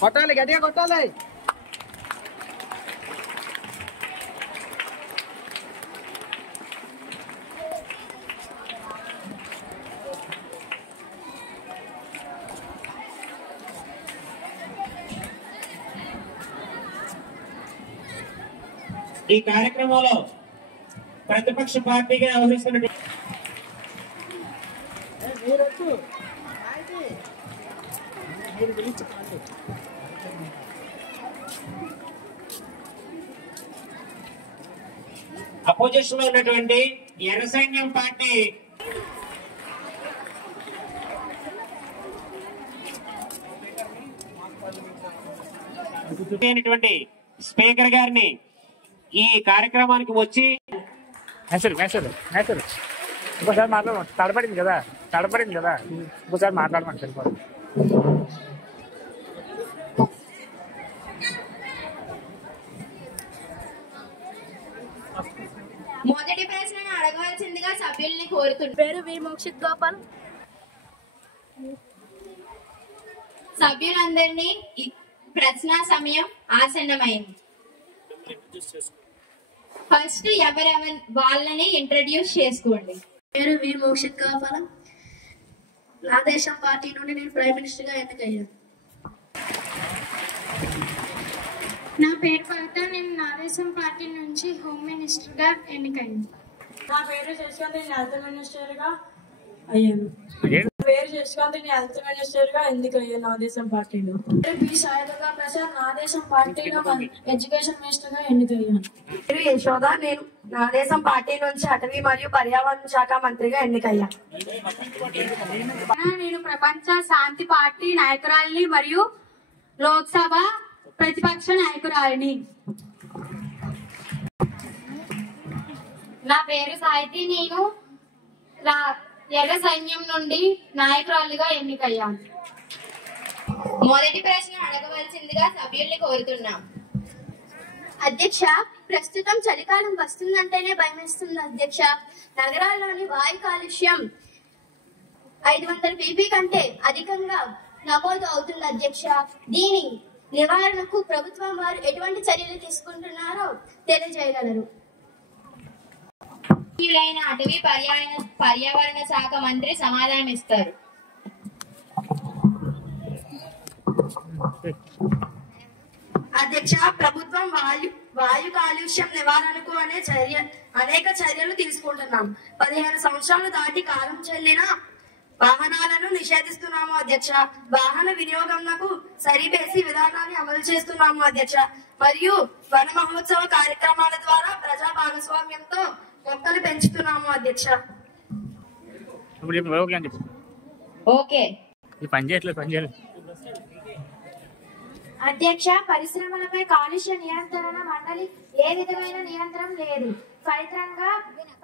కొట్టాలి, గట్టిగా కొట్టాలి. ఈ కార్యక్రమంలో ప్రతిపక్ష పార్టీగా వ్యవహరిస్తున్నటువంటి అపోజిషన్ లో ఉన్నటువంటి ఎర్ర సైన్యం పార్టీ స్పీకర్ గారిని ఈ కార్యక్రమానికి వచ్చి ఇంకోసారి మాట్లాడమంట తడపడింది కదా ఇంకోసారి మాట్లాడమంట సరిపోదు. మొదటి ప్రశ్నను అడగవలసిందిగా సభ్యుల్ని కోరుతున్నారు. పేరు వి మోక్షిత్ గోపాల్. సభ్యులందరినీ ప్రశ్న సమయం ఆసన్నమైంది. ఫస్ట్ ఎవరెవరు వాళ్ళని ఇంట్రడ్యూస్ చేసుకోండి. పేరు వి మోక్షిత్ గోపాల్. నా దేశం పార్టీ నుండి నేను ప్రైమ్ మినిస్టర్ గా ఎన్నికయ్యాను. నా పేరు కవిత. నేను నా దేశం పార్టీ నుంచి హోమ్ మినిస్టర్ గా ఎన్నికయ్యాను. నా పేరు శశికాంత్. నేను హెల్త్ మినిస్టర్ గా అయ్యాను. పేరు శశికాంత్. నేను హెల్త్ మినిస్టర్ గా ఎన్నికయ్యాను నా దేశం పార్టీలో. పి సాయిదుర్గా ప్రసాద్. నా దేశం పార్టీలో ఎడ్యుకేషన్ మినిస్టర్ గా ఎన్నికయ్యాను. పేరు యశోద. నేను నా దేశం పార్టీ నుంచి అటవీ మరియు పర్యావరణ శాఖ మంత్రిగా ఎన్నికయ్యాను. నేను ప్రపంచ శాంతి పార్టీ నాయకురాలిని మరియు లోక్సభ ప్రతిపక్ష నాయకురాలిని. నా పేరు సాహితి. నేను ఎర్ర సైన్యం నుండి నాయకురాలుగా ఎన్నికయ్యాను. మొదటి ప్రశ్న అడగవలసిందిగా సభ్యుల్ని కోరుతున్నాం. అధ్యక్ష, ప్రస్తుతం చలికాలం వస్తుందంటేనే భయమేస్తుంది అధ్యక్ష. నగరాల్లోని వాయు కాలుష్యం 500 ppm కంటే అధికంగా నమోదు అవుతుంది అధ్యక్ష. దీని నివారణకు ప్రభుత్వం వారు ఎటువంటి చర్యలు తీసుకుంటున్నారో తెలియజేయగలరు. అటవీ పర్యావరణ శాఖ మంత్రి సమాధానం ఇస్తారు. అధ్యక్ష, ప్రభుత్వం వాయు కాలుష్యం నివారణకు అనేక చర్యలు తీసుకుంటున్నాం. 15 సంవత్సరాలు దాటి కాలం చెల్లిన వాహనాలను నిషేధిస్తున్నాము అధ్యక్ష. వాహన వినియోగంకు సరిపేసి విధానాన్ని అమలు చేస్తున్నాము అధ్యక్ష. మరియు వన మహోత్సవ కార్యక్రమాల ద్వారా ప్రజా భాగస్వామ్యంతో మొక్కలు పెంచుతున్నాము అధ్యక్ష. ఓకే. అధ్యక్ష, పరిశ్రమలపై కాలుష్య నియంత్రణ మండలి ఏ విధమైన నియంత్రణ లేదు. ఫలితంగా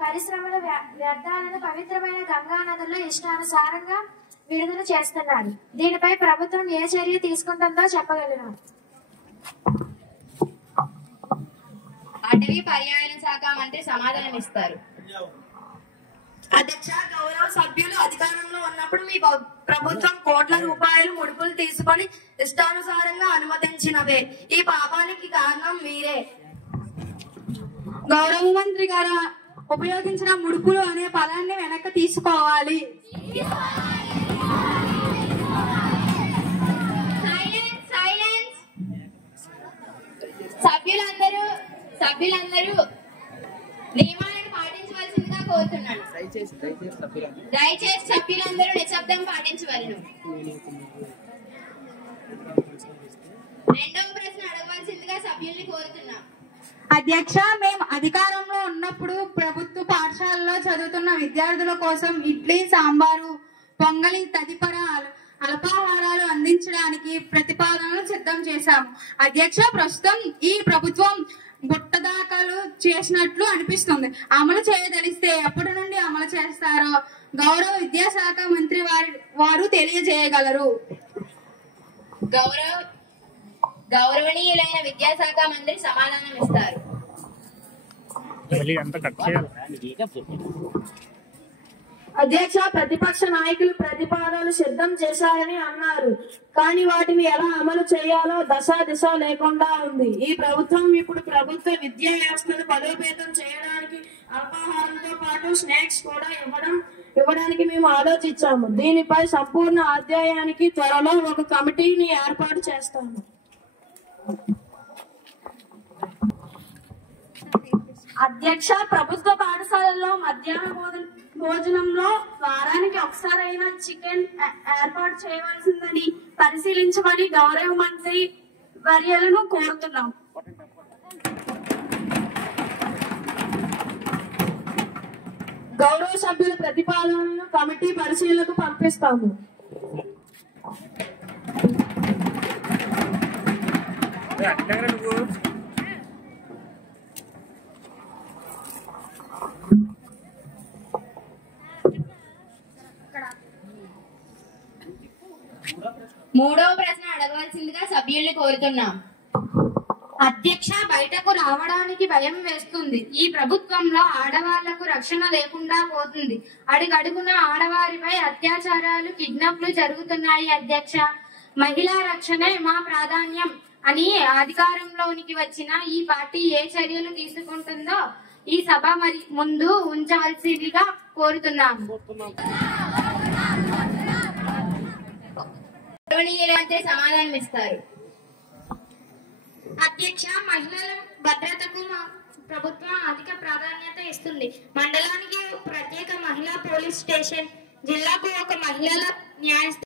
పరిశ్రమల వ్యర్థాలను పవిత్రమైన గంగా నదుల్లో ఇష్టానుసారంగా విడుదల చేస్తున్నారు. దీనిపై ప్రభుత్వం ఏ చర్య తీసుకుంటుందో చెప్పగలరా? అటవీ పర్యావరణ శాఖ మంత్రి సమాధానం ఇస్తారు. అధ్యక్ష, గౌరవ సభ్యులు అధికారంలో ఉన్నప్పుడు మీ ప్రభుత్వం కోట్ల రూపాయలు ముడుపులు తీసుకొని ఇష్టానుసారంగా అనుమతించినవే. ఈ పాపానికి కారణం మీరే. గౌరవ మంత్రి గారు ఉపయోగించిన ముడుపులు అనే పదాన్ని వెనక్కి తీసుకోవాలి. సభ్యులందరూ నియమాలను పాటించవలసిందిగా కోరుతున్నాను. దయచేసి సభ్యులందరూ నిశ్శబ్దం పాటించవలను. రెండవ ప్రశ్న అడగవలసిందిగా సభ్యుల్ని కోరుతున్నాం. అధ్యక్ష, మేము అధికారంలో ఉన్నప్పుడు ప్రభుత్వ పాఠశాలలో చదువుతున్న విద్యార్థుల కోసం ఇడ్లీ, సాంబారు, పొంగలి తదితర అల్పాహారాలు అందించడానికి ప్రతిపాదనలు సిద్ధం చేశాము. అధ్యక్ష, ప్రస్తుతం ఈ ప్రభుత్వం గుట్టదాఖలు చేసినట్లు అనిపిస్తుంది. అమలు చేయదలిస్తే ఎప్పటి నుండి అమలు చేస్తారో గౌరవ విద్యాశాఖ మంత్రి వారు తెలియజేయగలరు. గౌరవనీయులైన విద్యాశాఖ మంత్రి సమాధానం ఇస్తారు. మళ్ళీ అంతా కట్ చేయాలి. అధ్యక్ష, ప్రతిపక్ష నాయకులు ప్రతిపాదనలు సిద్ధం చేశారని అన్నారు, కానీ వాటిని ఎలా అమలు చేయాలో దిశ లేకుండా ఉంది. ఈ ప్రభుత్వం ఇప్పుడు ప్రభుత్వ విద్యా వ్యవస్థను బలోపేతం చేయడానికి అల్పాహారంతో పాటు స్నాక్స్ కూడా ఇవ్వడానికి మేము ఆలోచించాము. దీనిపై సంపూర్ణ అధ్యయనానికి త్వరలో ఒక కమిటీని ఏర్పాటు చేస్తాము. అధ్యక్ష, ప్రభుత్వ పాఠశాలల్లో మధ్యాహ్న భోజనంలో వారానికి ఒకసారైనా చికెన్ ఏర్పాటు చేయవలసిందని పరిశీలించమని గౌరవ మంత్రి వర్యులను కోరుతున్నాం. గౌరవ సభ్యుల ప్రతిపాదనలను కమిటీ పరిశీలనకు పంపిస్తాము. మూడవ ప్రశ్న అడగవలసిందిగా సభ్యుల్ని కోరుతున్నాం. అధ్యక్ష, బయటకు రావడానికి భయం వేస్తుంది. ఈ ప్రభుత్వంలో ఆడవాళ్లకు రక్షణ లేకుండా పోతుంది. అడుగడుగున ఆడవారిపై అత్యాచారాలు, కిడ్నాప్లు జరుగుతున్నాయి. అధ్యక్ష, మహిళా రక్షణే మా ప్రాధాన్యం అని అధికారంలోనికి వచ్చిన ఈ పార్టీ ఏ చర్యలు తీసుకుంటుందో ఈ సభ ముందు ఉంచవలసిందిగా కోరుతున్నాము. సమాధానం ఇస్తారు. అధ్యక్ష, మహిళల భద్రతకు మా ప్రభుత్వం అధిక ప్రాధాన్యత ఇస్తుంది. మండలానికి ప్రత్యేక మహిళా పోలీస్ స్టేషన్, జిల్లాకు ఒక మహిళల న్యాయస్థానం